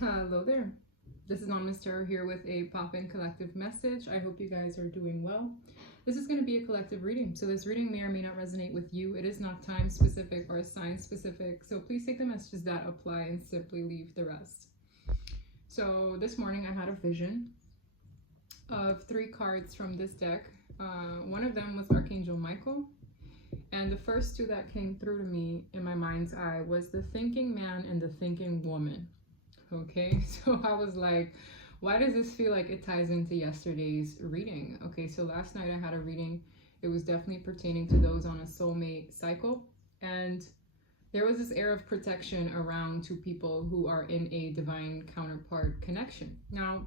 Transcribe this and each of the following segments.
Hello there. This is Anonymous Tarot here with a pop-in collective message. I hope you guys are doing well. This is going to be a collective reading, so this reading may or may not resonate with you. It is not time specific or sign specific, so please take the messages that apply and simply leave the rest. So this morning I had a vision of 3 cards from this deck. One of them was Archangel Michael, and the first 2 that came through to me in my mind's eye was the thinking man and the thinking woman. Okay, so I was like, why does this feel like it ties into yesterday's reading? Okay, so last night I had a reading. It was definitely pertaining to those on a soulmate cycle, and there was this air of protection around 2 people who are in a divine counterpart connection. Now,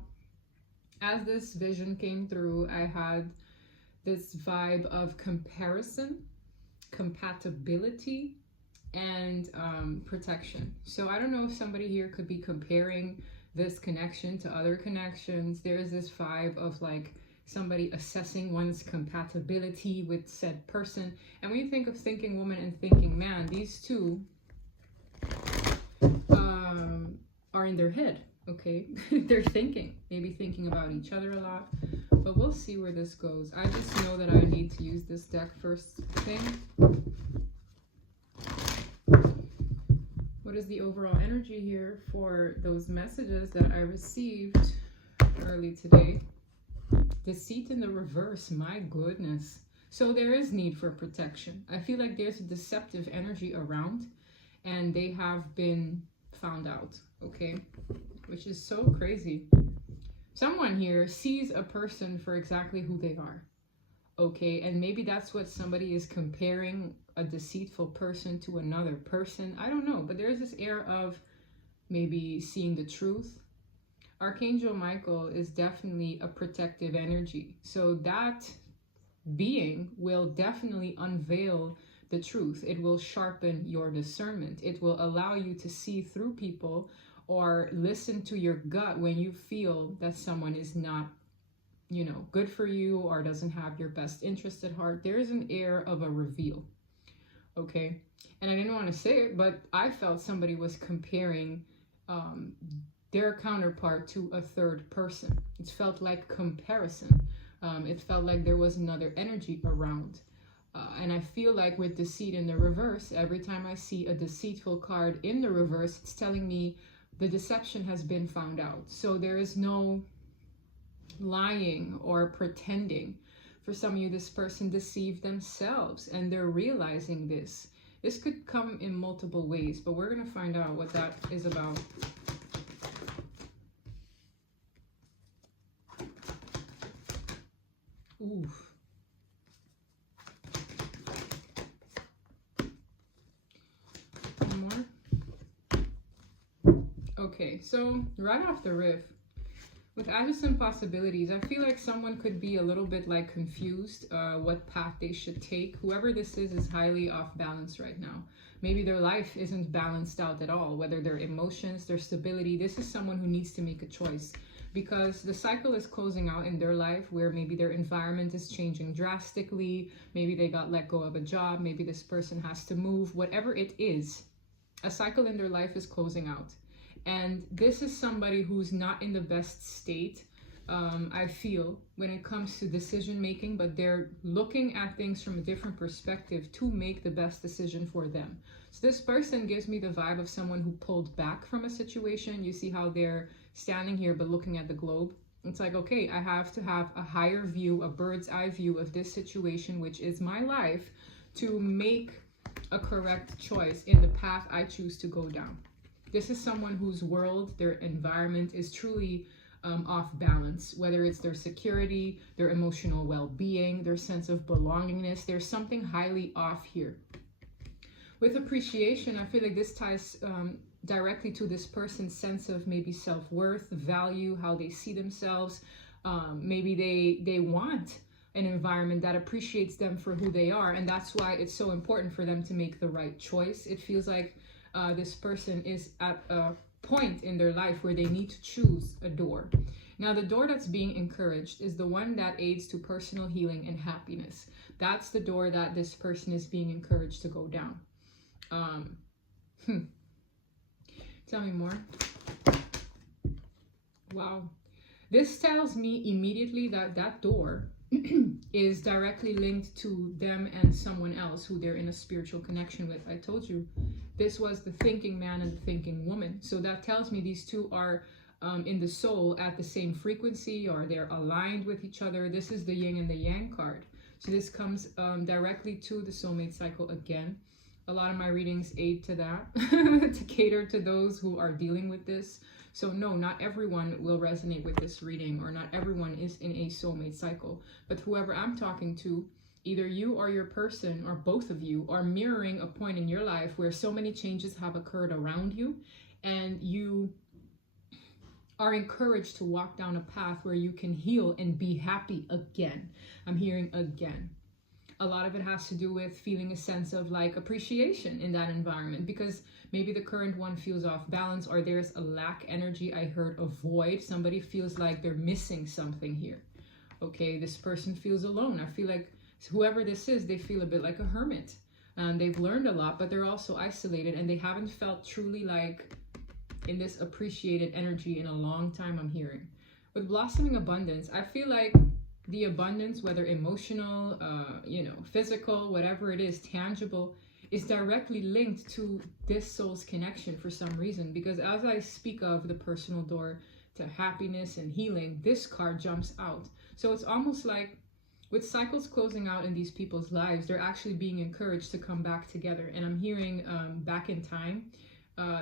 as this vision came through, I had this vibe of comparison, compatibility, and protection. So I don't know if somebody here could be comparing this connection to other connections. There's this vibe of like somebody assessing one's compatibility with said person. And when you think of thinking woman and thinking man, these 2 are in their head. Okay, they're maybe thinking about each other a lot, but we'll see where this goes. I just know that I need to use this deck first thing. What is the overall energy here for those messages that I received early today? Deceit in the reverse, my goodness. So there is need for protection. I feel like there's a deceptive energy around and they have been found out, okay? Which is so crazy. Someone here sees a person for exactly who they are, okay? And maybe that's what somebody is comparing a deceitful person to another person. I don't know, but there's this air of maybe seeing the truth. Archangel Michael is definitely a protective energy. So that being will definitely unveil the truth. It will sharpen your discernment. It will allow you to see through people or listen to your gut when you feel that someone is not, you know, good for you or doesn't have your best interest at heart. There is an air of a reveal. Okay, and I didn't want to say it, but I felt somebody was comparing their counterpart to a third person. It felt like comparison. It felt like there was another energy around. And I feel like with deceit in the reverse, every time I see a deceitful card in the reverse, it's telling me the deception has been found out. So there is no lying or pretending. For some of you, this person deceived themselves and they're realizing this. This could come in multiple ways, but we're going to find out what that is about. Oof. One more. Okay, so right off the riff, with Addison possibilities, I feel like someone could be a little bit like confused what path they should take. Whoever this is highly off balance right now. Maybe their life isn't balanced out at all, whether their emotions, their stability. This is someone who needs to make a choice because the cycle is closing out in their life where maybe their environment is changing drastically. Maybe they got let go of a job. Maybe this person has to move. Whatever it is, a cycle in their life is closing out. And this is somebody who's not in the best state, I feel, when it comes to decision making, but they're looking at things from a different perspective to make the best decision for them. So this person gives me the vibe of someone who pulled back from a situation. You see how they're standing here but looking at the globe. It's like, okay, I have to have a higher view, a bird's eye view of this situation, which is my life, to make a correct choice in the path I choose to go down. This is someone whose world, their environment is truly off balance, whether it's their security, their emotional well-being, their sense of belongingness. There's something highly off here. With appreciation, I feel like this ties directly to this person's sense of maybe self-worth, value, how they see themselves. Maybe they want an environment that appreciates them for who they are, and that's why it's so important for them to make the right choice. It feels like this person is at a point in their life where they need to choose a door. Now, the door that's being encouraged is the one that aids to personal healing and happiness. That's the door that this person is being encouraged to go down. Tell me more. Wow. This tells me immediately that that door is directly linked to them and someone else who they're in a spiritual connection with. I told you this was the thinking man and the thinking woman. So that tells me these two are in the soul at the same frequency, or they're aligned with each other. This is the yin and the yang card. So this comes directly to the soulmate cycle again. A lot of my readings aid to that to cater to those who are dealing with this. So no, not everyone will resonate with this reading, or not everyone is in a soulmate cycle. But whoever I'm talking to, either you or your person, or both of you, are mirroring a point in your life where so many changes have occurred around you, and you are encouraged to walk down a path where you can heal and be happy again. I'm hearing again. A lot of it has to do with feeling a sense of like appreciation in that environment, because maybe the current one feels off balance, or there's a lack energy. I heard a void. Somebody feels like they're missing something here. Okay, this person feels alone. I feel like whoever this is, they feel a bit like a hermit. They've learned a lot, but they're also isolated, and they haven't felt truly like in this appreciated energy in a long time, I'm hearing. With blossoming abundance, I feel like the abundance, whether emotional, physical, whatever it is, tangible, is directly linked to this soul's connection for some reason. Because as I speak of the personal door to happiness and healing, this card jumps out. So it's almost like with cycles closing out in these people's lives, they're actually being encouraged to come back together. And I'm hearing back in time.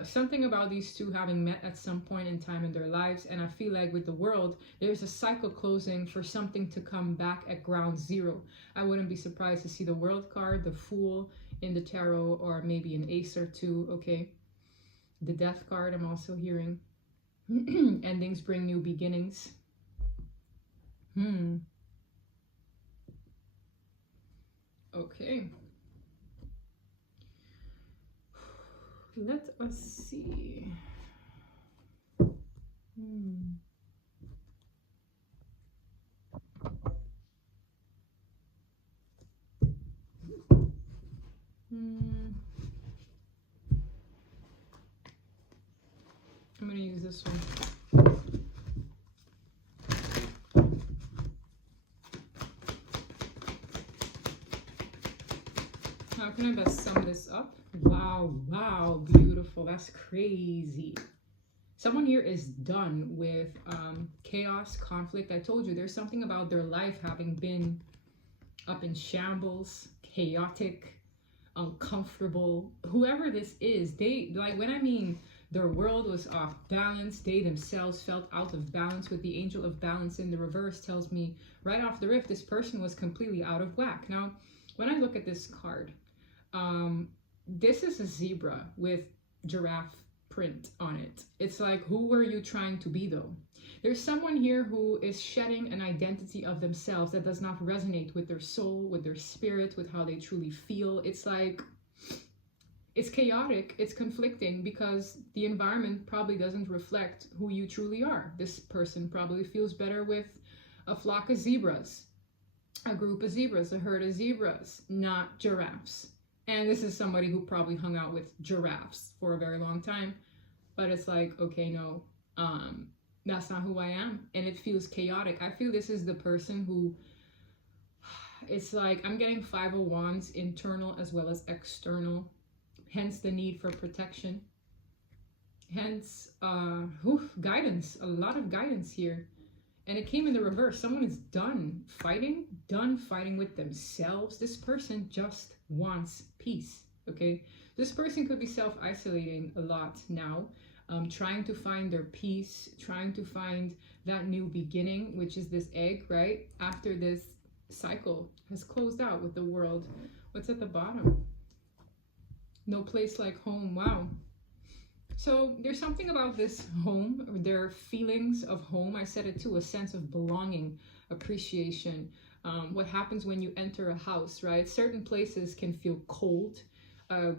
Something about these two having met at some point in time in their lives. And I feel like with the world, there's a cycle closing for something to come back at ground zero. I wouldn't be surprised to see the World card, the Fool in the tarot, or maybe an Ace or two. Okay, the Death card I'm also hearing. Endings bring new beginnings. Okay. Let us see. I'm going to use this one. How can I best sum this up? Wow, beautiful. That's crazy. Someone here is done with chaos, conflict. I told you there's something about their life having been up in shambles, chaotic, uncomfortable. Whoever this is, they, like, when I mean their world was off balance, they themselves felt out of balance. With the Angel of Balance in the reverse tells me right off the riff, this person was completely out of whack. Now, when I look at this card, this is a zebra with giraffe print on it. It's like, who were you trying to be though? There's someone here who is shedding an identity of themselves that does not resonate with their soul, with their spirit, with how they truly feel. It's like, it's chaotic, it's conflicting, because the environment probably doesn't reflect who you truly are. This person probably feels better with a flock of zebras, a group of zebras, a herd of zebras, not giraffes. And this is somebody who probably hung out with giraffes for a very long time. But it's like, okay, no, that's not who I am. And it feels chaotic. I feel this is the person who, it's like, I'm getting Five of Wands, internal as well as external. Hence the need for protection. Hence, guidance. A lot of guidance here. And it came in the reverse. Someone is done fighting with themselves. This person just wants peace, okay? This person could be self-isolating a lot now, trying to find their peace, trying to find that new beginning, which is this egg, right? After this cycle has closed out with the world. What's at the bottom? No place like home. Wow. So there's something about this home, their feelings of home. I said it too, a sense of belonging, appreciation. What happens when you enter a house, right? Certain places can feel cold. A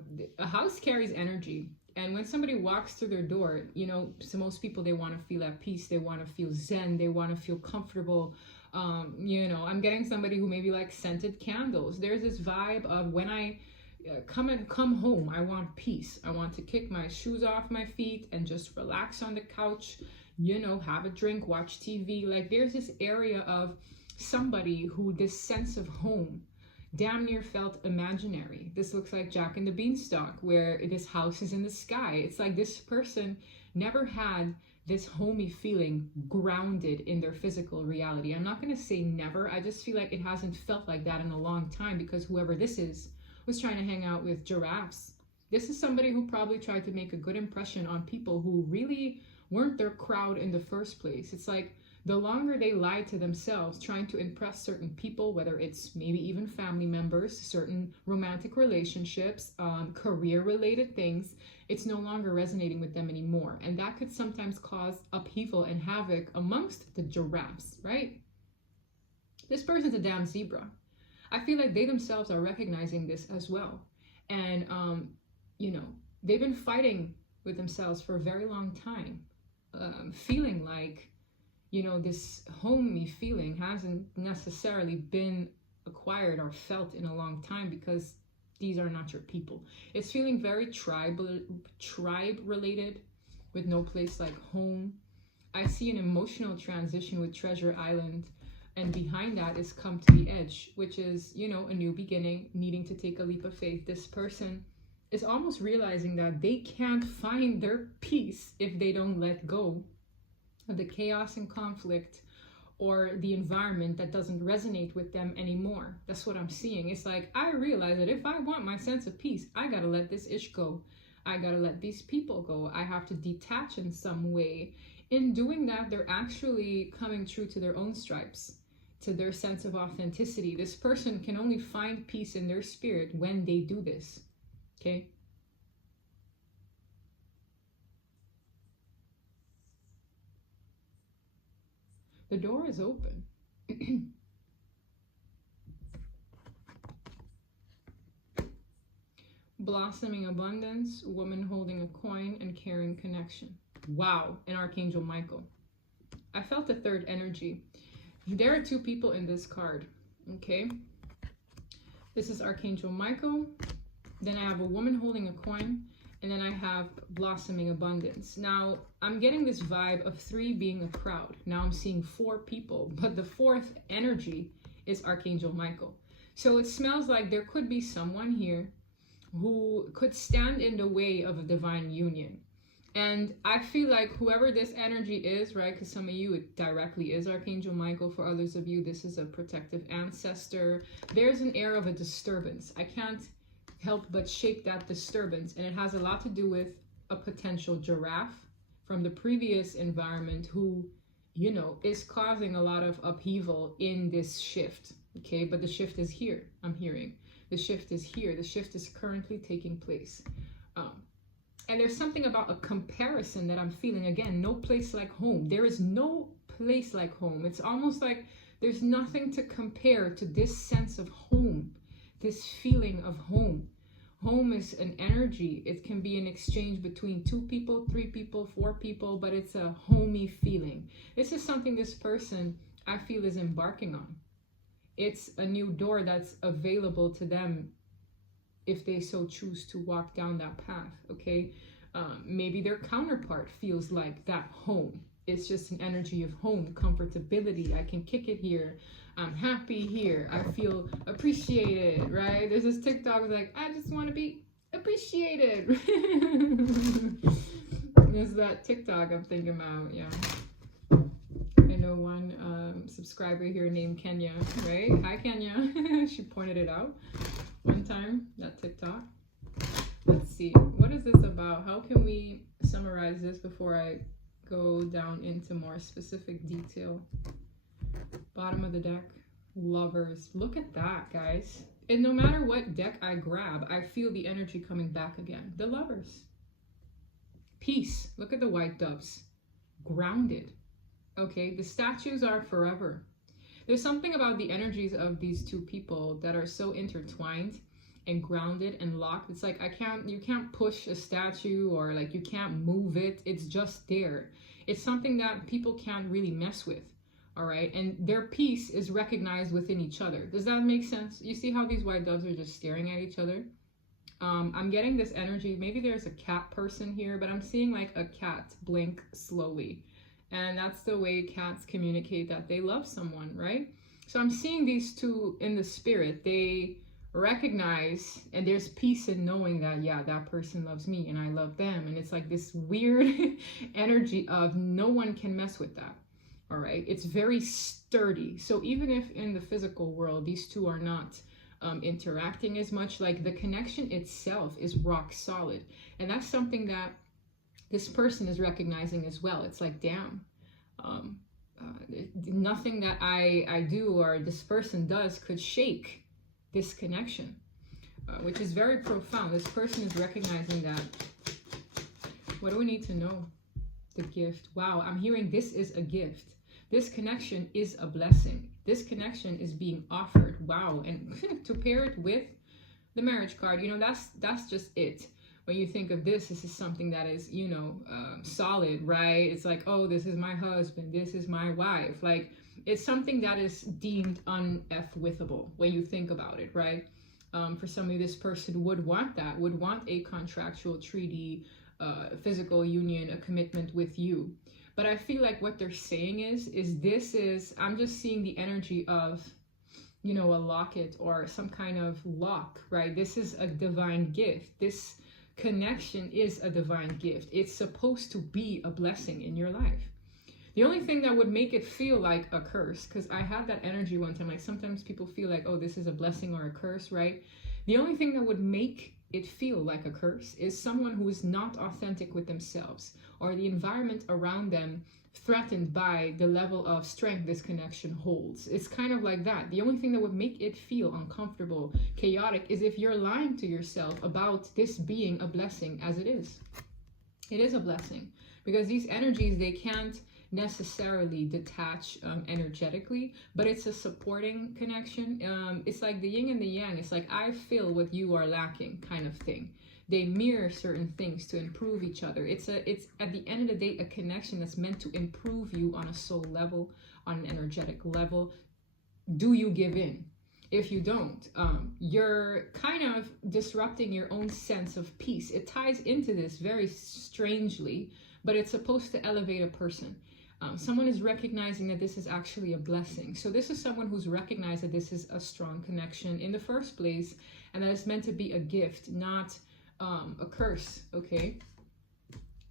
house carries energy. And when somebody walks through their door, you know, so most people, they want to feel at peace. They want to feel zen. They want to feel comfortable. You know, I'm getting somebody who maybe likes scented candles. There's this vibe of when I come home. I want peace. I want to kick my shoes off my feet and just relax on the couch, have a drink, watch TV. Like there's this area of somebody who this sense of home damn near felt imaginary. This looks like Jack and the Beanstalk, where this house is in the sky. It's like this person never had this homey feeling grounded in their physical reality. I'm not going to say never. I just feel like it hasn't felt like that in a long time, because whoever this is was trying to hang out with giraffes. This is somebody who probably tried to make a good impression on people who really weren't their crowd in the first place. It's like the longer they lie to themselves, trying to impress certain people, whether it's maybe even family members, certain romantic relationships, career-related things, it's no longer resonating with them anymore. And that could sometimes cause upheaval and havoc amongst the giraffes, right? This person's a damn zebra. I feel like they themselves are recognizing this as well. And, they've been fighting with themselves for a very long time, feeling like, this homey feeling hasn't necessarily been acquired or felt in a long time, because these are not your people. It's feeling very tribe related, with no place like home. I see an emotional transition with Treasure Island, and behind that is Come to the Edge, which is, a new beginning, needing to take a leap of faith. This person is almost realizing that they can't find their peace if they don't let go of the chaos and conflict or the environment that doesn't resonate with them anymore. That's what I'm seeing. It's like, I realize that if I want my sense of peace, I gotta let this ish go. I gotta let these people go. I have to detach in some way. In doing that, they're actually coming true to their own stripes, to their sense of authenticity. This person can only find peace in their spirit when they do this, okay? The door is open. Blossoming abundance, woman holding a coin, and caring connection. Wow, and Archangel Michael. I felt a third energy. There are two people in this card, okay? This is Archangel Michael. Then I have a woman holding a coin. And then I have blossoming abundance. Now, I'm getting this vibe of 3 being a crowd. Now I'm seeing 4 people, but the 4th energy is Archangel Michael. So it smells like there could be someone here who could stand in the way of a divine union. And I feel like whoever this energy is, right, because some of you, it directly is Archangel Michael. For others of you, this is a protective ancestor. There's an air of a disturbance. I can't help but shape that disturbance, and it has a lot to do with a potential giraffe from the previous environment who, is causing a lot of upheaval in this shift, okay? But the shift is here, I'm hearing. The shift is here. The shift is currently taking place. And there's something about a comparison that I'm feeling. Again, no place like home. There is no place like home. It's almost like there's nothing to compare to this sense of home. This feeling of home. Home is an energy. It can be an exchange between 2 people, 3 people, 4 people, but it's a homey feeling. This is something this person, I feel, is embarking on. It's a new door that's available to them if they so choose to walk down that path, okay? Maybe their counterpart feels like that home. It's just an energy of home, comfortability. I can kick it here. I'm happy here. I feel appreciated, right? There's this TikTok like, I just want to be appreciated. There's that TikTok I'm thinking about, yeah. I know one subscriber here named Kenya, right? Hi, Kenya. She pointed it out one time, that TikTok. Let's see. What is this about? How can we summarize this before I go down into more specific detail? Bottom of the deck, Lovers. Look at that, guys. And no matter what deck I grab, I feel the energy coming back again. The Lovers. Peace. Look at the white doves. Grounded. Okay, the statues are forever. There's something about the energies of these 2 people that are so intertwined and grounded and locked. It's like you can't push a statue, or like you can't move it. It's just there. It's something that people can't really mess with. All right, and their peace is recognized within each other. Does that make sense? You see how these white doves are just staring at each other? I'm getting this energy. Maybe there's a cat person here, but I'm seeing like a cat blink slowly. And that's the way cats communicate that they love someone, right? So I'm seeing these two in the spirit. They recognize, and there's peace in knowing that, yeah, that person loves me and I love them. And it's like this weird energy of no one can mess with that. All right. It's very sturdy. So even if in the physical world, these two are not interacting as much, like the connection itself is rock solid. And that's something that this person is recognizing as well. It's like, damn, nothing that I do or this person does could shake this connection, which is very profound. This person is recognizing that. What do we need to know? The gift. Wow, I'm hearing this is a gift. This connection is a blessing. This connection is being offered. Wow. And to pair it with the marriage card, you know, that's just it. When you think of this is something that is, you know, solid, right? It's like, oh, this is my husband, this is my wife. Like, it's something that is deemed un-F-withable when you think about it, right? For somebody, this person would want that, would want a contractual treaty, physical union, a commitment with you. But I feel like what they're saying is I'm just seeing the energy of, you know, a locket or some kind of lock, right? This is a divine gift. This connection is a divine gift. It's supposed to be a blessing in your life. The only thing that would make it feel like a curse, because I had that energy one time, like sometimes people feel like, oh, this is a blessing or a curse, right? The only thing that would make it feel like a curse is someone who is not authentic with themselves, or the environment around them threatened by the level of strength this connection holds. It's kind of like that. The only thing that would make it feel uncomfortable, chaotic, is if you're lying to yourself about this being a blessing, as it is. It is a blessing, because these energies, they can't necessarily detach energetically, but it's a supporting connection. It's like the yin and the yang. It's like, I feel what you are lacking, kind of thing. They mirror certain things to improve each other. It's at the end of the day a connection that's meant to improve you on a soul level, on an energetic level. Do you give in? If you don't, you're kind of disrupting your own sense of peace. It ties into this very strangely, but it's supposed to elevate a person. Someone is recognizing that this is actually a blessing. So this is someone who's recognized that this is a strong connection in the first place, and that it's meant to be a gift, not a curse. Okay.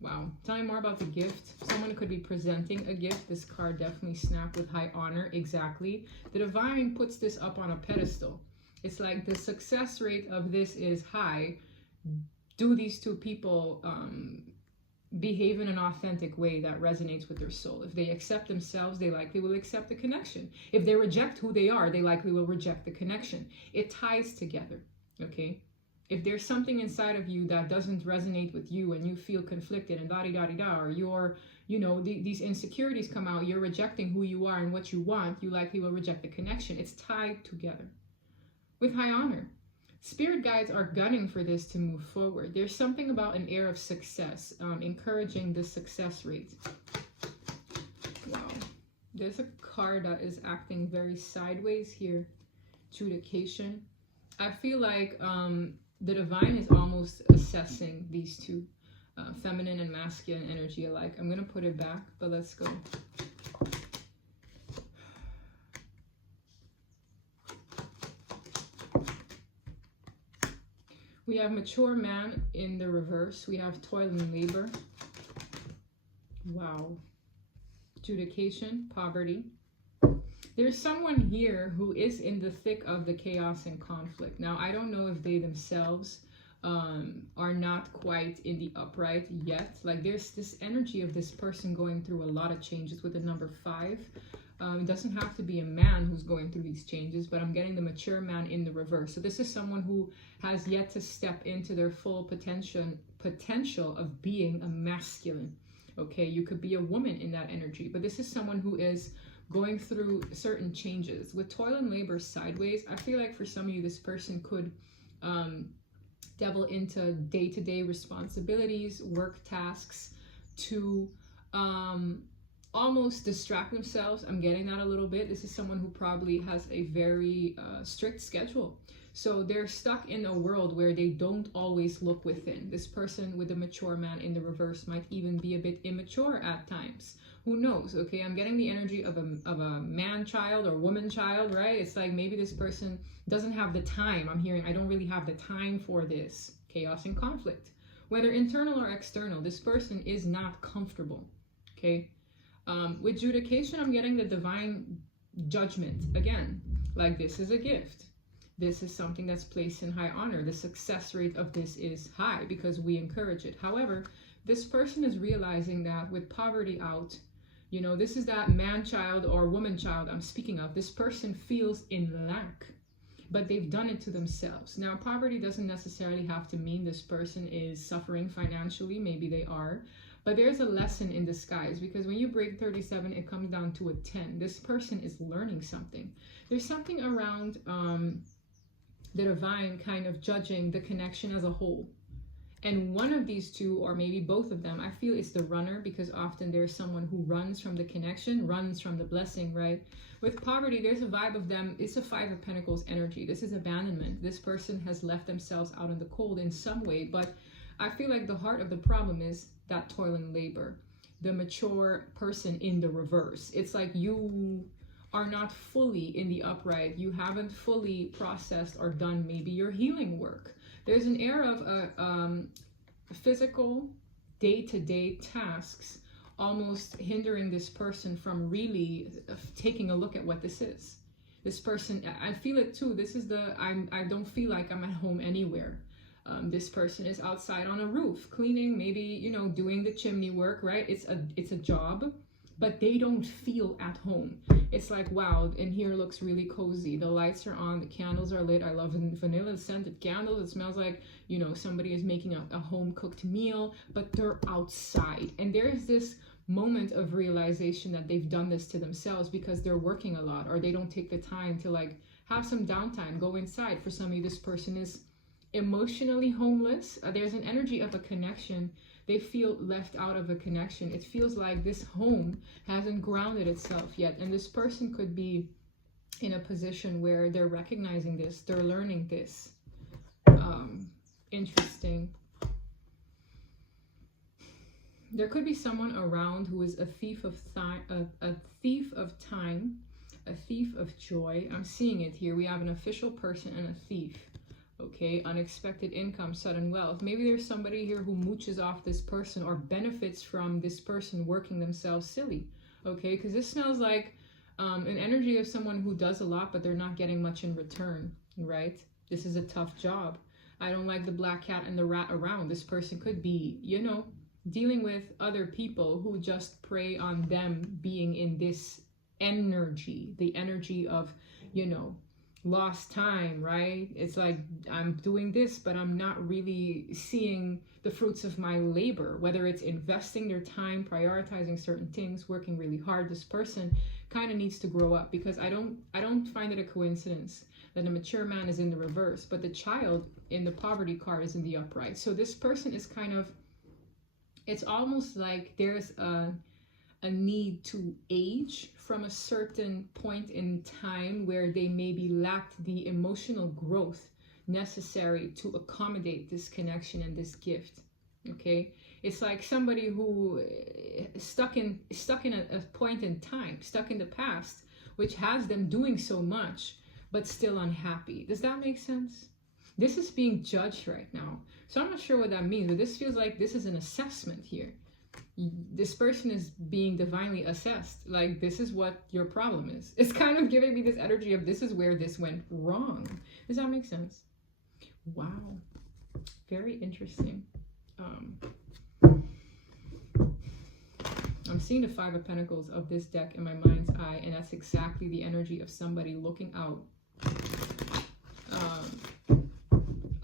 Wow. Tell me more about the gift. Someone could be presenting a gift. This card definitely snapped with high honor. Exactly. The divine puts this up on a pedestal. It's like the success rate of this is high. Do these two people behave in an authentic way that resonates with their soul? If they accept themselves, they likely will accept the connection. If they reject who they are, they likely will reject the connection. It ties together. Okay. If there's something inside of you that doesn't resonate with you and you feel conflicted and da-di-da-di-da, or you're, you know, these insecurities come out, you're rejecting who you are and what you want, you likely will reject the connection. It's tied together with high honor. Spirit guides are gunning for this to move forward. There's something about an air of success, encouraging the success rate. Wow. There's a card that is acting very sideways here. Adjudication. I feel like the divine is almost assessing these two, feminine and masculine energy alike. I'm going to put it back, but let's go. We have mature man in the reverse. We have toil and labor. Wow. Adjudication, poverty. There's someone here who is in the thick of the chaos and conflict. Now, I don't know if they themselves are not quite in the upright yet. Like, there's this energy of this person going through a lot of changes with the number 5. It doesn't have to be a man who's going through these changes, but I'm getting the mature man in the reverse. So this is someone who has yet to step into their full potential of being a masculine. Okay, you could be a woman in that energy, but this is someone who is going through certain changes. With toil and labor sideways, I feel like for some of you, this person could delve into day-to-day responsibilities, work tasks, to almost distract themselves. I'm getting that a little bit. This is someone who probably has a very strict schedule. So they're stuck in a world where they don't always look within. This person with the mature man in the reverse might even be a bit immature at times. Who knows? Okay, I'm getting the energy of a man child or woman child, right? It's like maybe this person doesn't have the time. I'm hearing, I don't really have the time for this. Chaos and conflict. Whether internal or external, this person is not comfortable. Okay? With judication, I'm getting the divine judgment. Again, like this is a gift. This is something that's placed in high honor. The success rate of this is high because we encourage it. However, this person is realizing that with poverty out, you know, this is that man child or woman child I'm speaking of. This person feels in lack, but they've done it to themselves. Now, poverty doesn't necessarily have to mean this person is suffering financially. Maybe they are. But there's a lesson in disguise, because when you break 37, it comes down to a 10. This person is learning something. There's something around the divine kind of judging the connection as a whole. And one of these two, or maybe both of them, I feel it's the runner, because often there's someone who runs from the connection, runs from the blessing, right? With poverty, there's a vibe of them. It's a Five of Pentacles energy. This is abandonment. This person has left themselves out in the cold in some way, but I feel like the heart of the problem is that toil and labor. The mature person in the reverse. It's like you are not fully in the upright. You haven't fully processed or done maybe your healing work. There's an air of physical day-to-day tasks almost hindering this person from really taking a look at what this is. This person, I feel it too. This is I don't feel like I'm at home anywhere. This person is outside on a roof, cleaning, maybe, you know, doing the chimney work, right? It's a job, but they don't feel at home. It's like, wow, and here looks really cozy. The lights are on, the candles are lit. I love vanilla scented candles. It smells like, you know, somebody is making a home cooked meal, but they're outside. And there's this moment of realization that they've done this to themselves because they're working a lot, or they don't take the time to like have some downtime, go inside. For some of you, this person is emotionally homeless. There's an energy of a connection. They feel left out of a connection. It feels like this home hasn't grounded itself yet. And this person could be in a position where they're recognizing this, they're learning this. Interesting. There could be someone around who is a thief of time, a thief of time, a thief of joy. I'm seeing it here. We have an official person and a thief. Okay, unexpected income, sudden wealth. Maybe there's somebody here who mooches off this person or benefits from this person working themselves silly. Okay, because this smells like an energy of someone who does a lot, but they're not getting much in return, right? This is a tough job. I don't like the black cat and the rat around. This person could be, you know, dealing with other people who just prey on them being in this energy, the energy of, you know, lost time, right? It's like I'm doing this, but I'm not really seeing the fruits of my labor, whether it's investing their time, prioritizing certain things, working really hard. This person kind of needs to grow up, because I don't find it a coincidence that the mature man is in the reverse, but the child in the poverty card is in the upright. So this person is kind of, it's almost like there's a need to age from a certain point in time where they maybe lacked the emotional growth necessary to accommodate this connection and this gift. Okay, it's like somebody who is stuck in a point in time, stuck in the past, which has them doing so much but still unhappy. Does that make sense? This is being judged right now, so I'm not sure what that means, but this feels like this is an assessment here. This person is being divinely assessed. Like, this is what your problem is. It's kind of giving me this energy of this is where this went wrong. Does that make sense? Wow. Very interesting. I'm seeing the Five of Pentacles of this deck in my mind's eye, and that's exactly the energy of somebody looking out,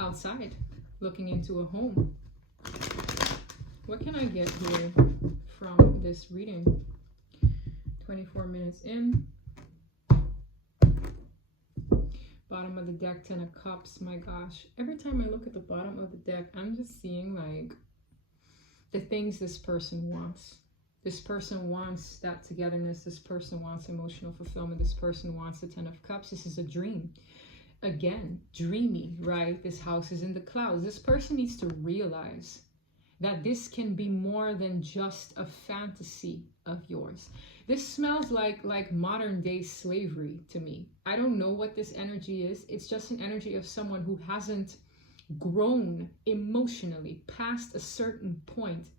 outside, looking into a home. What can I get here from this reading? 24 minutes in. Bottom of the deck, 10 of Cups. My gosh. Every time I look at the bottom of the deck, I'm just seeing like the things this person wants. This person wants that togetherness. This person wants emotional fulfillment. This person wants the 10 of Cups. This is a dream. again, dreamy, right? This house is in the clouds. This person needs to realize that this can be more than just a fantasy of yours. This smells like modern day slavery to me. I don't know what this energy is. It's just an energy of someone who hasn't grown emotionally past a certain point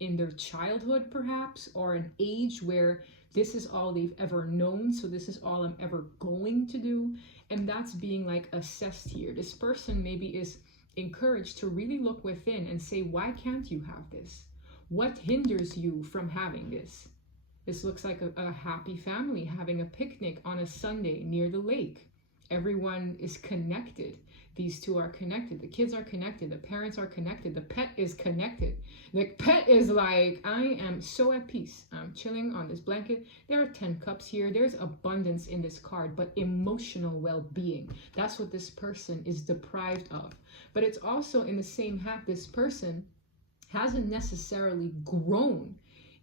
in their childhood, perhaps, or an age where this is all they've ever known, so this is all I'm ever going to do. And that's being like assessed here. This person maybe is encouraged to really look within and say, why can't you have this? What hinders you from having this? This looks like a happy family having a picnic on a Sunday near the lake. Everyone is connected. These two are connected. The kids are connected. The parents are connected. The pet is connected. The pet is like, I am so at peace. I'm chilling on this blanket. There are 10 cups here. There's abundance in this card, but emotional well-being. That's what this person is deprived of. But it's also in the same hat, this person hasn't necessarily grown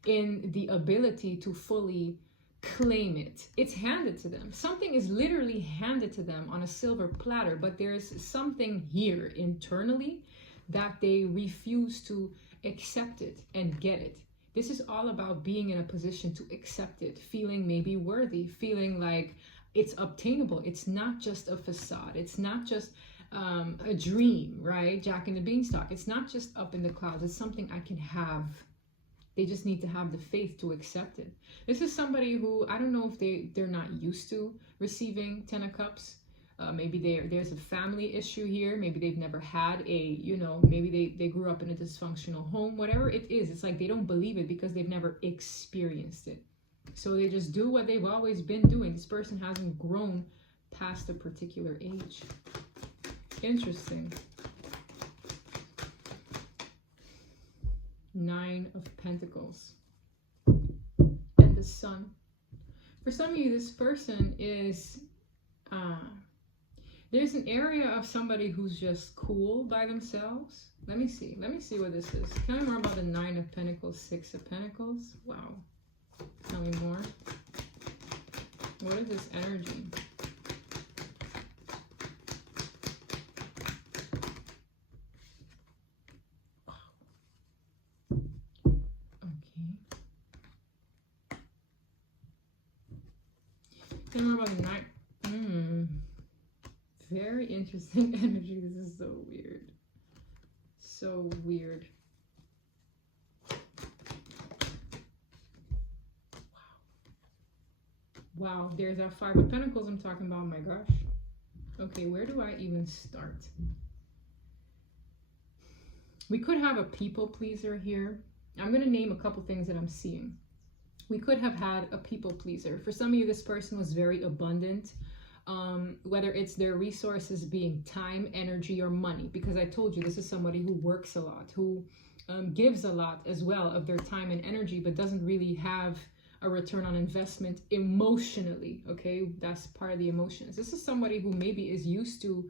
in the ability to fully claim it. It's handed to them. Something is literally handed to them on a silver platter, but there's something here internally that they refuse to accept it and get it. This is all about being in a position to accept it, feeling maybe worthy, feeling like it's obtainable. It's not just a facade. It's not just a dream, right? Jack and the Beanstalk. It's not just up in the clouds. It's something I can have. They just need to have the faith to accept it. This is somebody who, I don't know if they're not used to receiving 10 of Cups. Maybe there's a family issue here. Maybe they've never had maybe they grew up in a dysfunctional home. Whatever it is, it's like they don't believe it because they've never experienced it. So they just do what they've always been doing. This person hasn't grown past a particular age. Interesting. 9 of Pentacles and the Sun. For some of you, this person is there's an area of somebody who's just cool by themselves. Let me see what this is. Tell me more about the 9 of Pentacles, 6 of Pentacles. Wow. Tell me more. What is this energy? Tell me more about the 9. Very interesting energy. This is so weird. So weird. Wow, there's that 5 of Pentacles I'm talking about. Oh my gosh. Okay, where do I even start? We could have a people pleaser here. I'm going to name a couple things that I'm seeing. We could have had a people pleaser. For some of you, this person was very abundant. Whether it's their resources being time, energy, or money. Because I told you, this is somebody who works a lot, who gives a lot as well of their time and energy, but doesn't really have a return on investment emotionally. Okay, that's part of the emotions. This is somebody who maybe is used to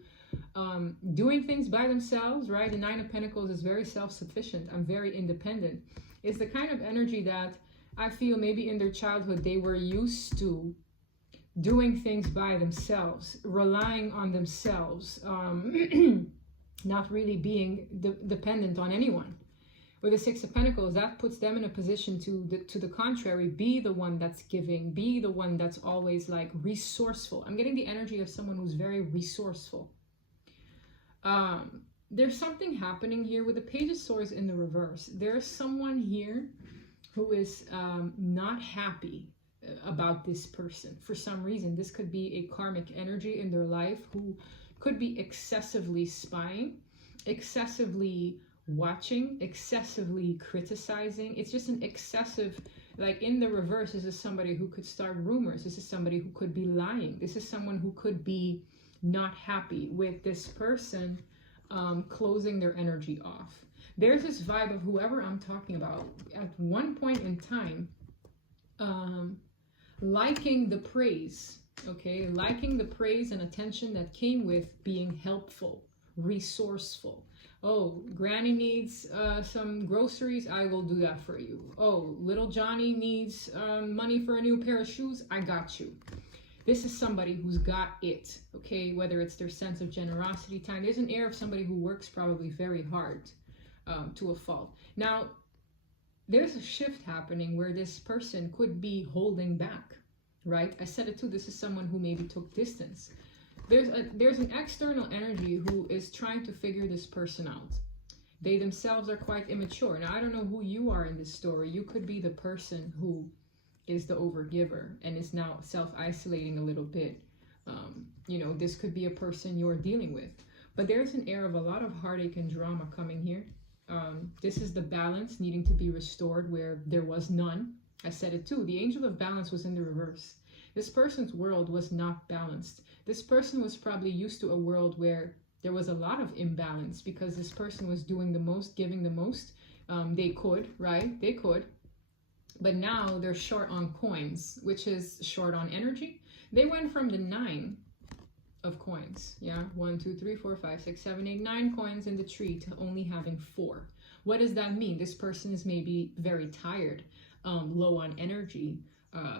doing things by themselves, right? The 9 of Pentacles is very self-sufficient. I'm very independent. It's the kind of energy that I feel maybe in their childhood they were used to doing things by themselves, relying on themselves, not really being dependent on anyone. With the 6 of Pentacles, that puts them in a position to the contrary, be the one that's giving, be the one that's always like resourceful. I'm getting the energy of someone who's very resourceful. There's something happening here with the Page of Swords in the reverse. There's someone here who is not happy about this person for some reason. This could be a karmic energy in their life who could be excessively spying, excessively watching, excessively criticizing. It's just an excessive, like in the reverse, this is somebody who could start rumors. This is somebody who could be lying. This is someone who could be not happy with this person closing their energy off. There's this vibe of whoever I'm talking about at one point in time liking the praise, okay? Liking the praise and attention that came with being helpful, resourceful. Oh, Granny needs some groceries, I will do that for you. Oh, little Johnny needs money for a new pair of shoes, I got you. This is somebody who's got it, okay? Whether it's their sense of generosity, time. There's an air of somebody who works probably very hard to a fault. Now, there's a shift happening where this person could be holding back, right? I said it too. This is someone who maybe took distance. There's an external energy who is trying to figure this person out. They themselves are quite immature. Now, I don't know who you are in this story. You could be the person who is the overgiver and is now self-isolating a little bit. You know, this could be a person you're dealing with. But there's an air of a lot of heartache and drama coming here. This is the balance needing to be restored where there was none. I said it too. The angel of balance was in the reverse. This person's world was not balanced. This person was probably used to a world where there was a lot of imbalance because this person was doing the most, giving the most. They could, right? They could. But now they're short on coins, which is short on energy. They went from the 9 of coins, yeah, 1, 2, 3, 4, 5, 6, 7, 8, 9 coins in the tree to only having 4. What does that mean? This person is maybe very tired, low on energy,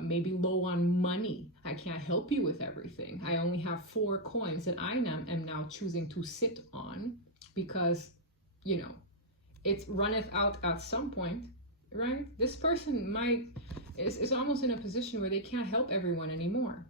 maybe low on money. I can't help you with everything. I only have 4 coins that I am now choosing to sit on because, you know, it runneth out at some point, right? This person is almost in a position where they can't help everyone anymore.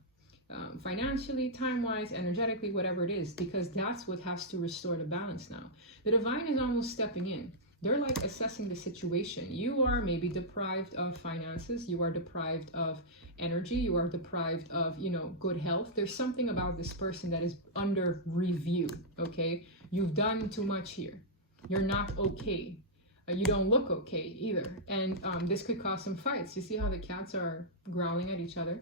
Financially, time-wise, energetically, whatever it is, because that's what has to restore the balance now. The divine is almost stepping in. They're like assessing the situation. You are maybe deprived of finances. You are deprived of energy. You are deprived of, you know, good health. There's something about this person that is under review, okay? You've done too much here. You're not okay. You don't look okay either. And this could cause some fights. You see how the cats are growling at each other?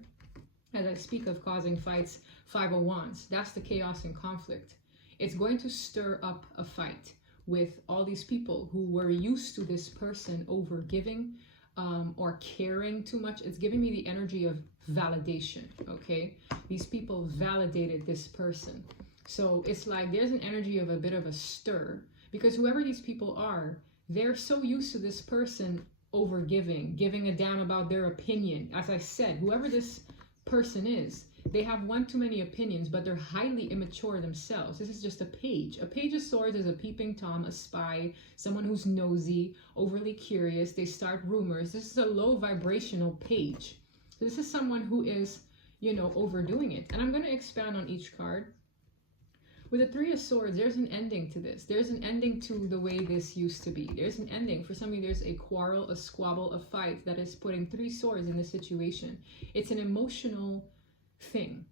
As I speak of causing fights, 5 of Wands, that's the chaos and conflict. It's going to stir up a fight with all these people who were used to this person over giving or caring too much. It's giving me the energy of validation, okay? These people validated this person. So it's like there's an energy of a bit of a stir because whoever these people are, they're so used to this person over giving a damn about their opinion. As I said, whoever this person is, they have one too many opinions, but they're highly immature themselves. This is just a page. A page of swords is a peeping Tom, a spy, someone who's nosy, overly curious. They start rumors. This is a low vibrational page. So this is someone who is, you know, overdoing it. And I'm going to expand on each card. With the 3 of Swords, there's an ending to this. There's an ending to the way this used to be. There's an ending. For somebody, there's a quarrel, a squabble, a fight that is putting 3 swords in the situation. It's an emotional thing.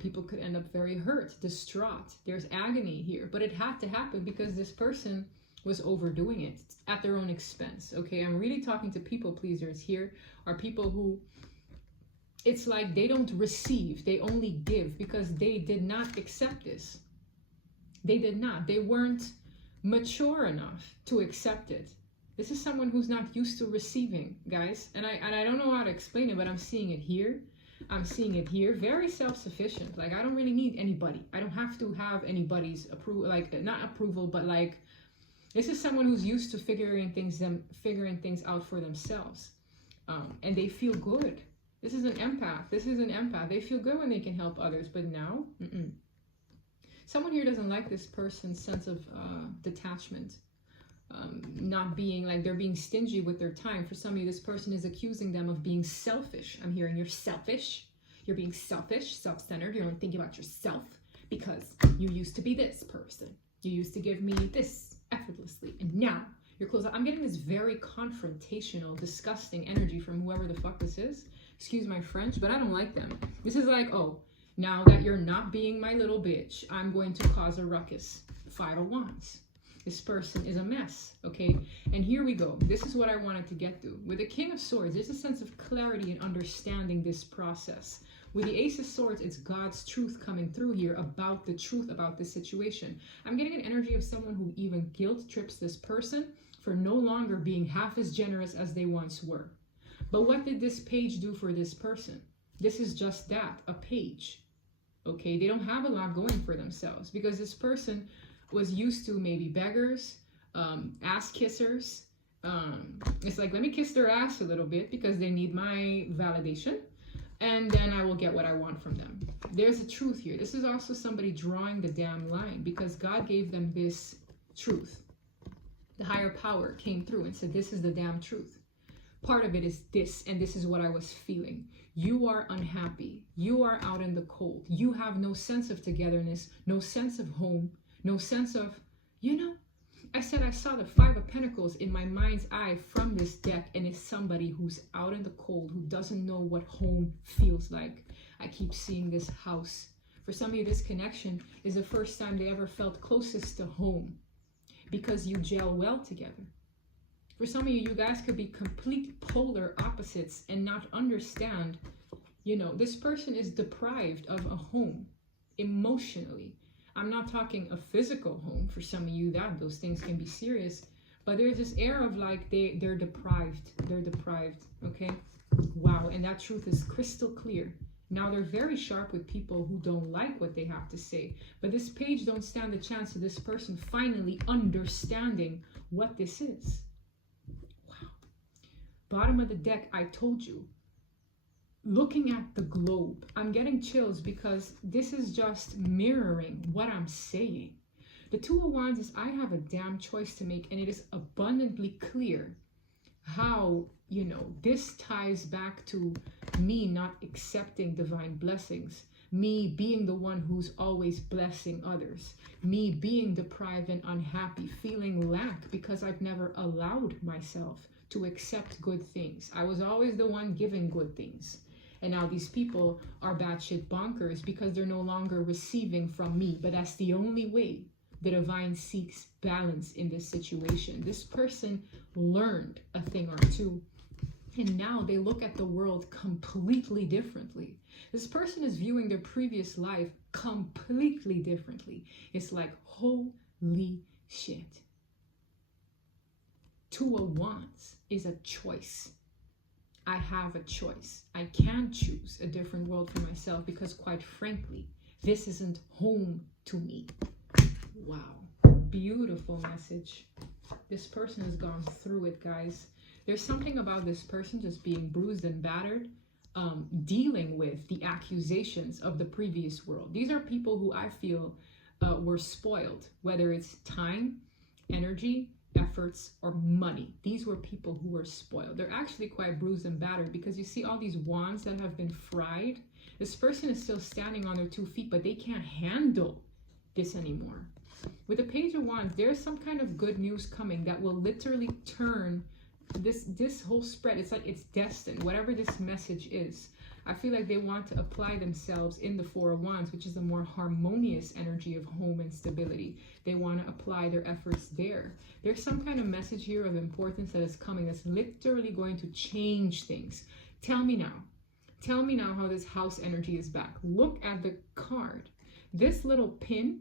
People could end up very hurt, distraught. There's agony here. But it had to happen because this person was overdoing it at their own expense. Okay, I'm really talking to people pleasers here, are people who, it's like they don't receive, they only give because they did not accept this. They did not. They weren't mature enough to accept it. This is someone who's not used to receiving, guys. And I don't know how to explain it, but I'm seeing it here. I'm seeing it here. Very self-sufficient. Like, I don't really need anybody. I don't have to have anybody's approval, like, not approval, but like, this is someone who's used to figuring things out for themselves. And they feel good. This is an empath. This is an empath. They feel good when they can help others, but now, someone here doesn't like this person's sense of detachment, not being like they're being stingy with their time. For some of you, this person is accusing them of being selfish. I'm hearing you're selfish. You're being selfish, self-centered. You're only thinking about yourself because you used to be this person. You used to give me this effortlessly, and now you're close. I'm getting this very confrontational, disgusting energy from whoever the fuck this is. Excuse my French, but I don't like them. This is like, oh, now that you're not being my little bitch, I'm going to cause a ruckus. 5 of Wands. This person is a mess, okay? And here we go. This is what I wanted to get to. With the King of Swords, there's a sense of clarity and understanding this process. With the Ace of Swords, it's God's truth coming through here about the truth about this situation. I'm getting an energy of someone who even guilt trips this person for no longer being half as generous as they once were. But what did this page do for this person? This is just that, a page. Okay, they don't have a lot going for themselves because this person was used to maybe beggars, ass kissers. It's like, let me kiss their ass a little bit because they need my validation. and then I will get what I want from them. There's a truth here. This is also somebody drawing the damn line because God gave them this truth. The higher power came through and said, this is the damn truth. Part of it is this, and this is what I was feeling. You are unhappy. You are out in the cold. You have no sense of togetherness, no sense of home, no sense of, I said I saw the Five of Pentacles in my mind's eye from this deck, and it's somebody who's out in the cold, who doesn't know what home feels like. I keep seeing this house. For some of you, this connection is the first time they ever felt closest to home because you gel well together. For some of you, you guys could be complete polar opposites and not understand, this person is deprived of a home emotionally. I'm not talking a physical home. For some of you, those things can be serious, but there's this air of like they're deprived. They're deprived, okay? Wow, and that truth is crystal clear. Now they're very sharp with people who don't like what they have to say, but this page don't stand a chance of this person finally understanding what this is. Wow. Bottom of the deck, I told you. Looking at the globe, I'm getting chills because this is just mirroring what I'm saying. The Two of Wands is I have a damn choice to make, and it is abundantly clear how, this ties back to me not accepting divine blessings, me being the one who's always blessing others, me being deprived and unhappy, feeling lack because I've never allowed myself to accept good things. I was always the one giving good things. And now these people are batshit bonkers because they're no longer receiving from me. But that's the only way the divine seeks balance in this situation. This person learned a thing or two, and now they look at the world completely differently. This person is viewing their previous life completely differently. It's like, holy shit. Two of Wands is a choice. I have a choice. I can choose a different world for myself because, quite frankly, this isn't home to me. Wow. Beautiful message. This person has gone through it, guys. There's something about this person just being bruised and battered, dealing with the accusations of the previous world. These are people who I feel were spoiled, whether it's time, energy, efforts, or money. These were people who were spoiled. They're actually quite bruised and battered because you see all these wands that have been fried. This person is still standing on their 2 feet, but they can't handle this anymore. With the Page of Wands, there's some kind of good news coming that will literally turn this whole spread. It's like it's destined, whatever this message is. I feel like they want to apply themselves in the Four of Wands, which is a more harmonious energy of home and stability. They want to apply their efforts there. There's some kind of message here of importance that is coming that's literally going to change things. Tell me now. Tell me now how this house energy is back. Look at the card. This little pin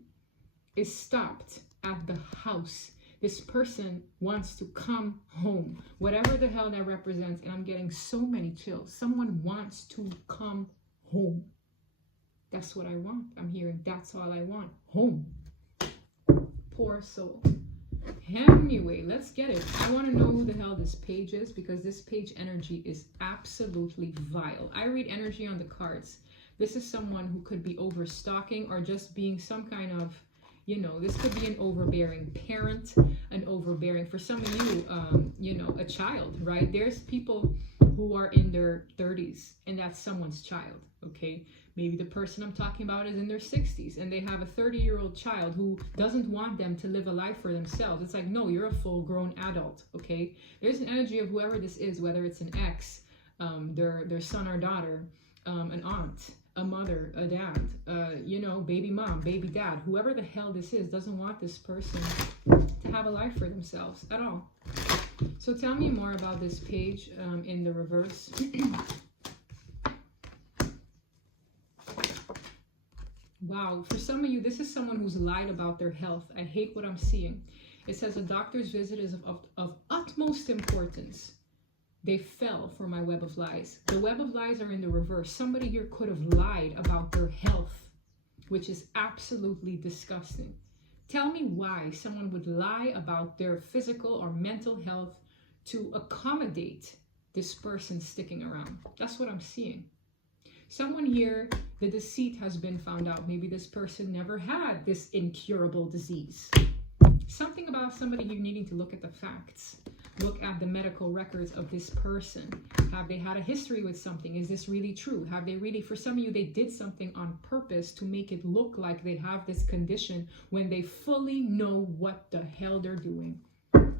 is stopped at the house. This person wants to come home, whatever the hell that represents. And I'm getting so many chills. Someone wants to come home. That's what I want. I'm hearing that's all I want. Home. Poor soul. Anyway, let's get it. I want to know who the hell this page is because this page energy is absolutely vile. I read energy on the cards. This is someone who could be overstocking or just being some kind of, this could be an overbearing parent, an overbearing, for some of you, a child, right? There's people who are in their 30s and that's someone's child, okay? Maybe the person I'm talking about is in their 60s and they have a 30-year-old child who doesn't want them to live a life for themselves. It's like, no, you're a full-grown adult, okay? There's an energy of whoever this is, whether it's an ex, their son or daughter, an aunt, a mother, a dad, baby mom, baby dad, whoever the hell this is doesn't want this person to have a life for themselves at all. So tell me more about this page in the reverse. Wow, for some of you, this is someone who's lied about their health. I hate what I'm seeing. It says a doctor's visit is of utmost importance. They fell for my web of lies. The web of lies are in the reverse. Somebody here could have lied about their health, which is absolutely disgusting. Tell me why someone would lie about their physical or mental health to accommodate this person sticking around. That's what I'm seeing. Someone here, the deceit has been found out. Maybe this person never had this incurable disease. Something about somebody here needing to look at the facts. Look at the medical records of this person. Have they had a history with something? Is this really true? Have they really, for some of you, they did something on purpose to make it look like they have this condition when they fully know what the hell they're doing.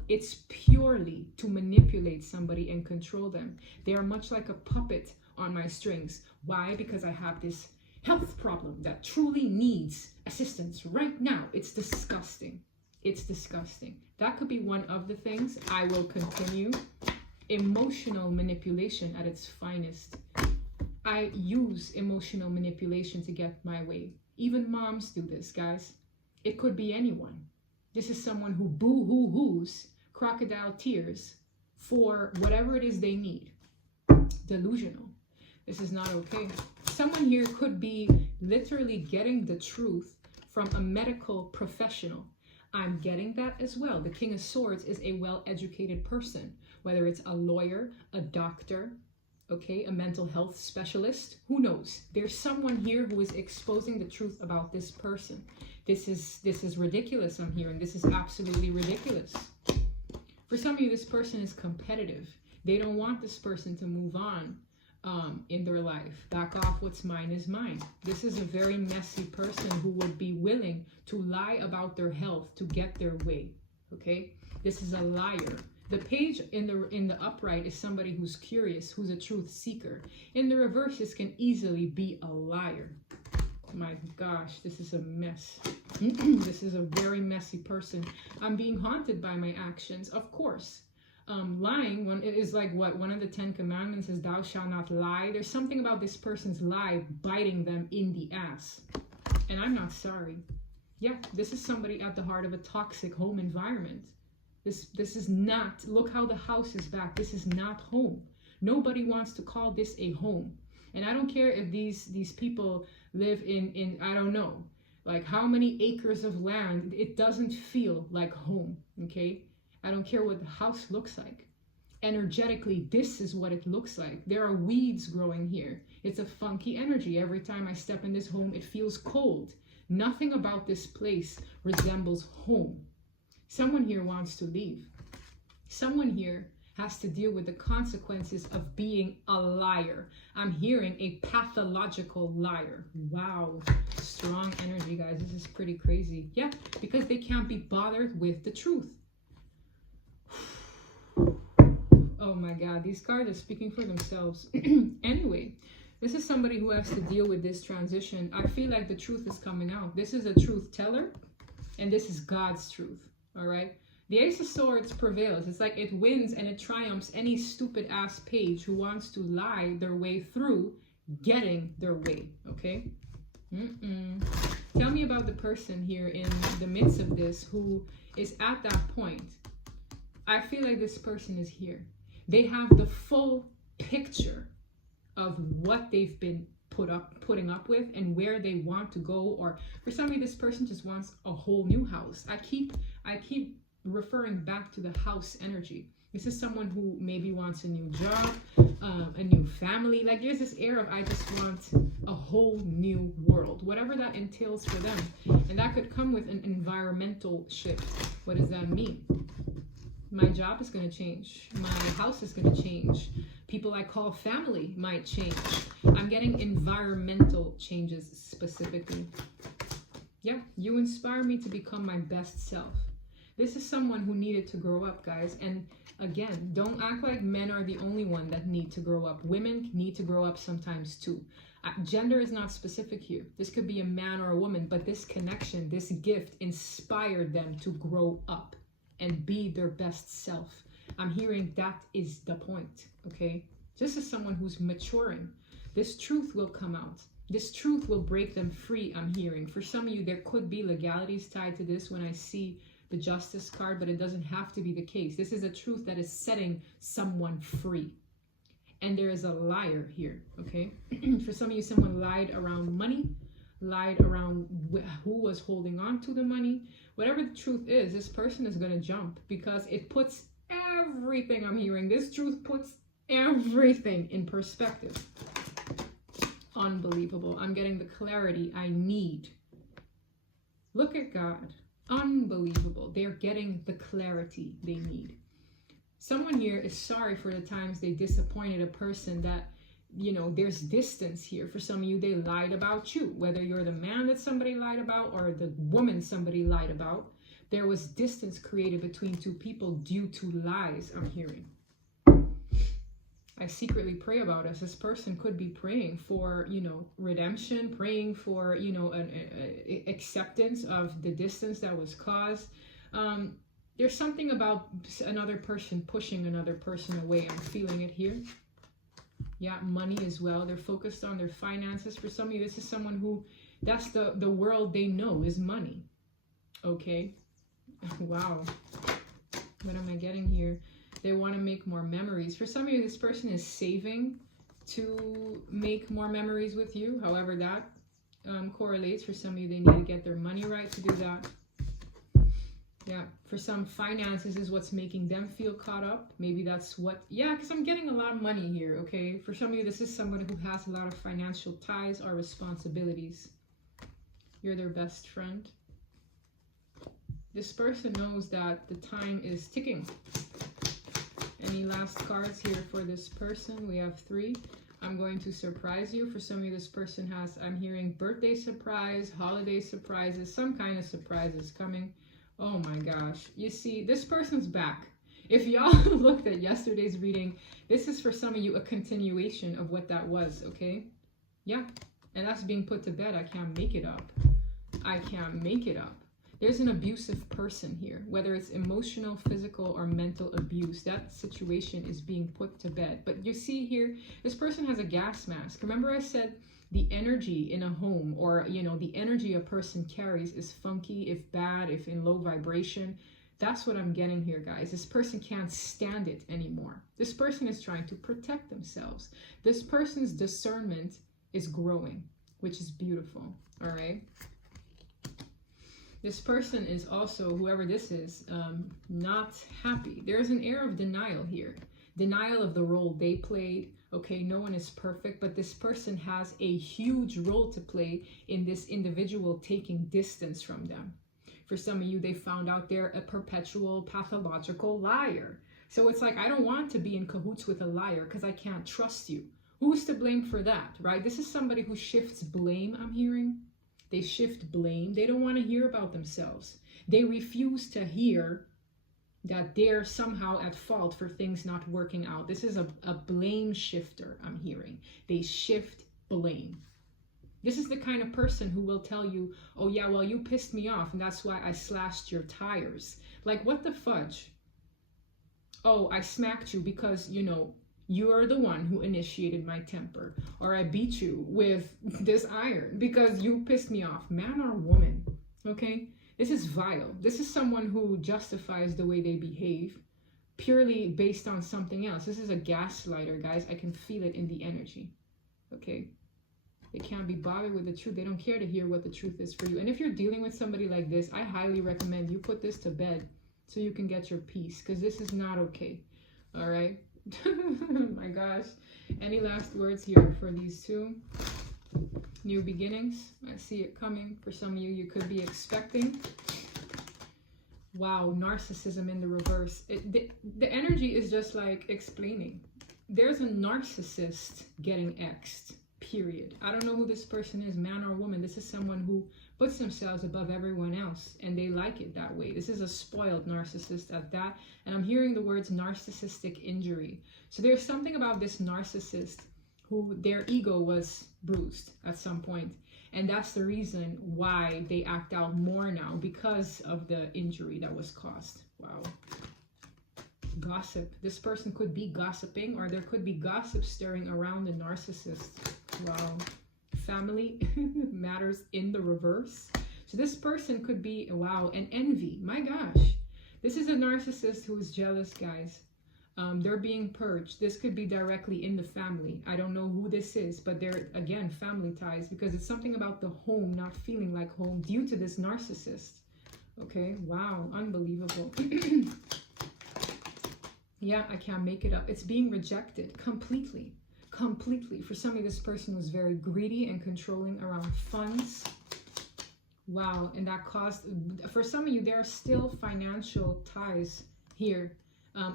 It's purely to manipulate somebody and control them. They are much like a puppet on my strings. Why? Because I have this health problem that truly needs assistance right now. It's disgusting. It's disgusting. That could be one of the things. I will continue. Emotional manipulation at its finest. I use emotional manipulation to get my way. Even moms do this, guys. It could be anyone. This is someone who boo-hoo-hoos crocodile tears for whatever it is they need. Delusional. This is not okay. Someone here could be literally getting the truth from a medical professional. I'm getting that as well. The King of Swords is a well-educated person, whether it's a lawyer, a doctor, okay, a mental health specialist, who knows? There's someone here who is exposing the truth about this person. This is ridiculous, I'm hearing. This is absolutely ridiculous. For some of you, this person is competitive. They don't want this person to move on in their life. Back off, what's mine is mine. This is a very messy person who would be willing to lie about their health to get their way, okay? This is a liar. The page in the upright is somebody who's curious, who's a truth seeker. In the reverse, this can easily be a liar. My gosh, this is a mess. This is a very messy person. I'm being haunted by my actions, of course. Lying, when it is like what one of the 10 commandments is, thou shalt not lie. There's something about this person's lie biting them in the ass, and I'm not sorry. Yeah, this is somebody at the heart of a toxic home environment. This is not, look how the house is back. This is not home. Nobody wants to call this a home. And I don't care if these people live in I don't know, like how many acres of land. It doesn't feel like home, okay? I don't care what the house looks like. Energetically, this is what it looks like. There are weeds growing here. It's a funky energy. Every time I step in this home, it feels cold. Nothing about this place resembles home. Someone here wants to leave. Someone here has to deal with the consequences of being a liar. I'm hearing a pathological liar. Wow, strong energy, guys. This is pretty crazy. Yeah, because they can't be bothered with the truth. Oh my God, these cards are speaking for themselves. Anyway, this is somebody who has to deal with this transition. I feel like the truth is coming out. This is a truth teller, and this is God's truth, all right? The Ace of Swords prevails. It's like it wins and it triumphs any stupid ass page who wants to lie their way through getting their way, okay? Tell me about the person here in the midst of this who is at that point. I feel like this person is here. They have the full picture of what they've been putting up with and where they want to go. Or for some of you, this person just wants a whole new house. I keep referring back to the house energy. This is someone who maybe wants a new job, a new family. Like there's this air of I just want a whole new world, whatever that entails for them. And that could come with an environmental shift. What does that mean? My job is going to change. My house is going to change. People I call family might change. I'm getting environmental changes specifically. Yeah, you inspire me to become my best self. This is someone who needed to grow up, guys. And again, don't act like men are the only one that need to grow up. Women need to grow up sometimes too. Gender is not specific here. This could be a man or a woman, but this connection, this gift inspired them to grow up and be their best self. I'm hearing that is the point, okay? This is someone who's maturing. This truth will come out. This truth will break them free, I'm hearing. For some of you, there could be legalities tied to this when I see the Justice card, but it doesn't have to be the case. This is a truth that is setting someone free. And there is a liar here, okay? For some of you, someone lied around money, lied around who was holding on to the money. Whatever the truth is, this person is going to jump because it puts everything, I'm hearing. This truth puts everything in perspective. Unbelievable. I'm getting the clarity I need. Look at God. Unbelievable. They're getting the clarity they need. Someone here is sorry for the times they disappointed a person that, you know, there's distance here. For some of you, they lied about you. Whether you're the man that somebody lied about or the woman somebody lied about, there was distance created between two people due to lies, I'm hearing. I secretly pray about us. This person could be praying for, you know, redemption, praying for, you know, an acceptance of the distance that was caused. There's something about another person pushing another person away. I'm feeling it here. Yeah, money as well. They're focused on their finances. For some of you, this is someone who, that's the world they know is money. Okay. Wow. What am I getting here? They want to make more memories. For some of you, this person is saving to make more memories with you. However that correlates. For some of you, they need to get their money right to do that. Yeah, for some, finances is what's making them feel caught up. Maybe that's what, yeah, because I'm getting a lot of money here, okay? For some of you, this is somebody who has a lot of financial ties or responsibilities. You're their best friend. This person knows that the time is ticking. Any last cards here for this person? We have 3. I'm going to surprise you. For some of you, this person has, I'm hearing birthday surprise, holiday surprises, some kind of surprises coming. Oh my gosh. You see, this person's back. If y'all looked at yesterday's reading, this is for some of you a continuation of what that was, okay? Yeah. And that's being put to bed. I can't make it up. I can't make it up. There's an abusive person here, whether it's emotional, physical, or mental abuse. That situation is being put to bed. But you see here, this person has a gas mask. Remember I said the energy in a home, or, you know, the energy a person carries is funky, if bad, if in low vibration. That's what I'm getting here, guys. This person can't stand it anymore. This person is trying to protect themselves. This person's discernment is growing, which is beautiful, all right? This person is also, whoever this is, not happy. There's an air of denial here. Denial of the role they played. Okay, no one is perfect, but this person has a huge role to play in this individual taking distance from them. For some of you, they found out they're a perpetual pathological liar. So it's like, I don't want to be in cahoots with a liar because I can't trust you. Who's to blame for that, right? This is somebody who shifts blame, I'm hearing. They shift blame. They don't want to hear about themselves. They refuse to hear that they're somehow at fault for things not working out. This is a blame shifter, I'm hearing. They shift blame. This is the kind of person who will tell you, oh yeah, well, you pissed me off and that's why I slashed your tires. Like, what the fudge? Oh, I smacked you because, you know, you're the one who initiated my temper. Or I beat you with this iron because you pissed me off. Man or woman, okay? This is vile. This is someone who justifies the way they behave purely based on something else. This is a gaslighter, guys. I can feel it in the energy, okay? They can't be bothered with the truth. They don't care to hear what the truth is for you. And if you're dealing with somebody like this, I highly recommend you put this to bed so you can get your peace, because this is not okay, all right? My gosh. Any last words here for these two? New beginnings. I see it coming. For some of you, you could be expecting. Wow, narcissism in the reverse. The energy is just like explaining. There's a narcissist getting X'd, period. I don't know who this person is, man or woman. This is someone who puts themselves above everyone else, and they like it that way. This is a spoiled narcissist at that. And I'm hearing the words narcissistic injury. So there's something about this narcissist who their ego was bruised at some point. And that's the reason why they act out more now, because of the injury that was caused. Wow. Gossip. This person could be gossiping, or there could be gossip stirring around the narcissist. Wow. Family matters in the reverse. So this person could be, wow, and envy. My gosh. This is a narcissist who is jealous, guys. They're being purged. This could be directly in the family. I don't know who this is, but they're, again, family ties, because it's something about the home not feeling like home due to this narcissist. Okay, wow, unbelievable. Yeah, I can't make it up. It's being rejected completely. completely. For some of you, this person was very greedy and controlling around funds. Wow, and that caused, for some of you, there are still financial ties here,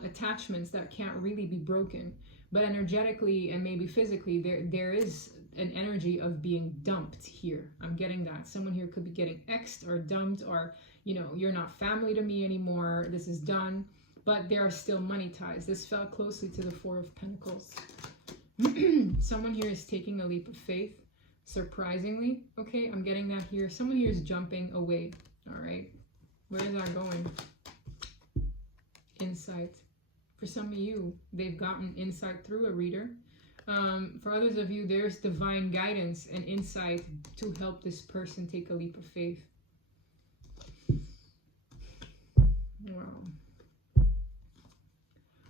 attachments that can't really be broken. But energetically and maybe physically, there is an energy of being dumped here. I'm getting that. Someone here could be getting exed or dumped, or, you know, you're not family to me anymore. This is done. But there are still money ties. This fell closely to the Four of Pentacles. Someone here is taking a leap of faith. Surprisingly, okay, I'm getting that here. Someone here is jumping away. All right, where is that going? Insight. For some of you, they've gotten insight through a reader. For others of you, there's divine guidance and insight to help this person take a leap of faith. Wow.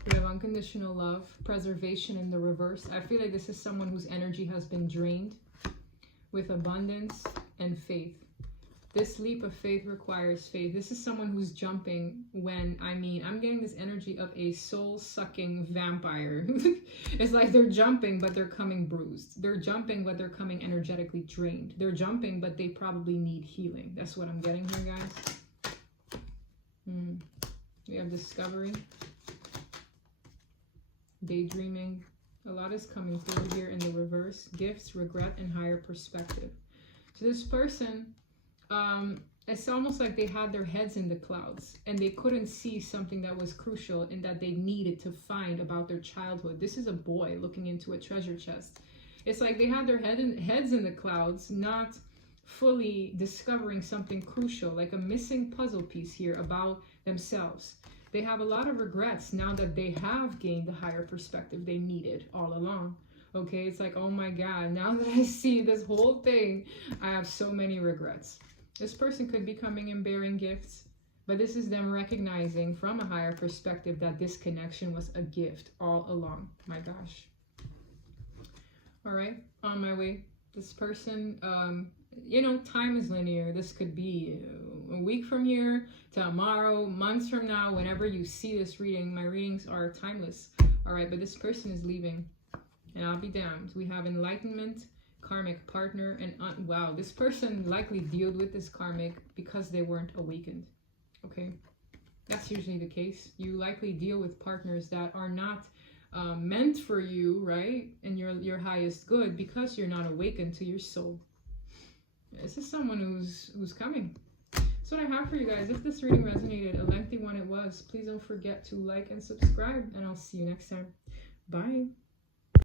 We have unconditional love, preservation in the reverse. I feel like this is someone whose energy has been drained, with abundance and faith. This leap of faith requires faith. This is someone who's jumping when, I'm getting this energy of a soul-sucking vampire. It's like they're jumping, but they're coming bruised. They're jumping, but they're coming energetically drained. They're jumping, but they probably need healing. That's what I'm getting here, guys. We have discovery, daydreaming. A lot is coming through here in the reverse. Gifts, regret, and higher perspective. So this person, it's almost like they had their heads in the clouds and they couldn't see something that was crucial and that they needed to find about their childhood. This is a boy looking into a treasure chest. It's like they had their heads in the clouds, not fully discovering something crucial, like a missing puzzle piece here about themselves. They have a lot of regrets now that they have gained the higher perspective they needed all along. Okay, it's like, oh my God, now that I see this whole thing, I have so many regrets. This person could be coming and bearing gifts, but this is them recognizing from a higher perspective that this connection was a gift all along. My gosh. All right, on my way. This person, you know, time is linear. This could be a week from here, tomorrow, months from now, whenever you see this reading. My readings are timeless. All right, but this person is leaving, and I'll be damned. We have enlightenment, karmic partner, and wow, this person likely dealt with this karmic because they weren't awakened. Okay, that's usually the case. You likely deal with partners that are not meant for you, right? And your highest good, because you're not awakened to your soul. This is someone who's coming. That's what I have for you guys. If this reading resonated, a lengthy one it was, please don't forget to like and subscribe, and I'll see you next time. Bye.